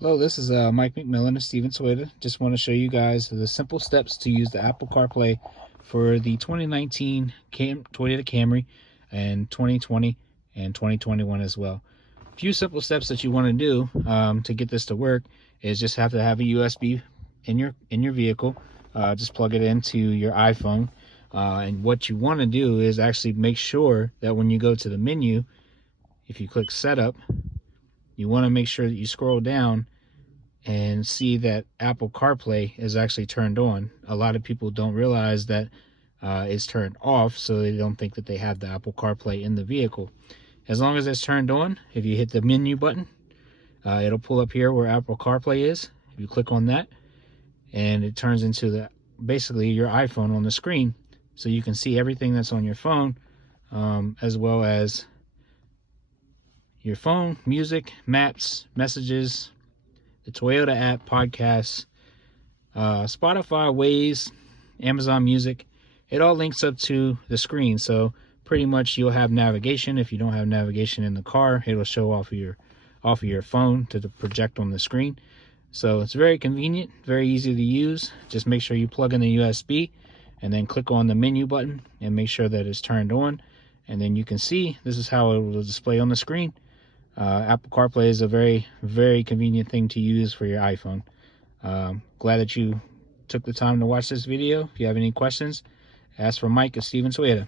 Hello, this is Mike McMillan of Steven Toyota. Just want to show you guys the simple steps to use the Apple CarPlay for the 2019 Toyota Camry and 2020 and 2021 as well. A few simple steps that you want to do to get this to work is just have to have a USB in your vehicle. Just plug it into your iPhone. And what you want to do is actually make sure that when you go to the menu, if you click Setup, you want to make sure that you scroll down and see that Apple CarPlay is actually turned on. A lot of people don't realize that it's turned off, so they don't think that they have the Apple CarPlay in the vehicle. As long as it's turned on, if you hit the menu button, it'll pull up here where Apple CarPlay is. If you click on that, and it turns into basically your iPhone on the screen, so you can see everything that's on your phone, as well as your phone, music, maps, messages, the Toyota app, podcasts, Spotify, Waze, Amazon Music. It all links up to the screen, so pretty much you'll have navigation. If you don't have navigation in the car, it'll show off of your phone to project on the screen. So it's very convenient, very easy to use. Just make sure you plug in the USB and then click on the menu button and make sure that it's turned on, and then you can see this is how it will display on the screen. Apple CarPlay is a very, very convenient thing to use for your iPhone. Glad that you took the time to watch this video. If you have any questions, ask for Mike at Steven Toyota.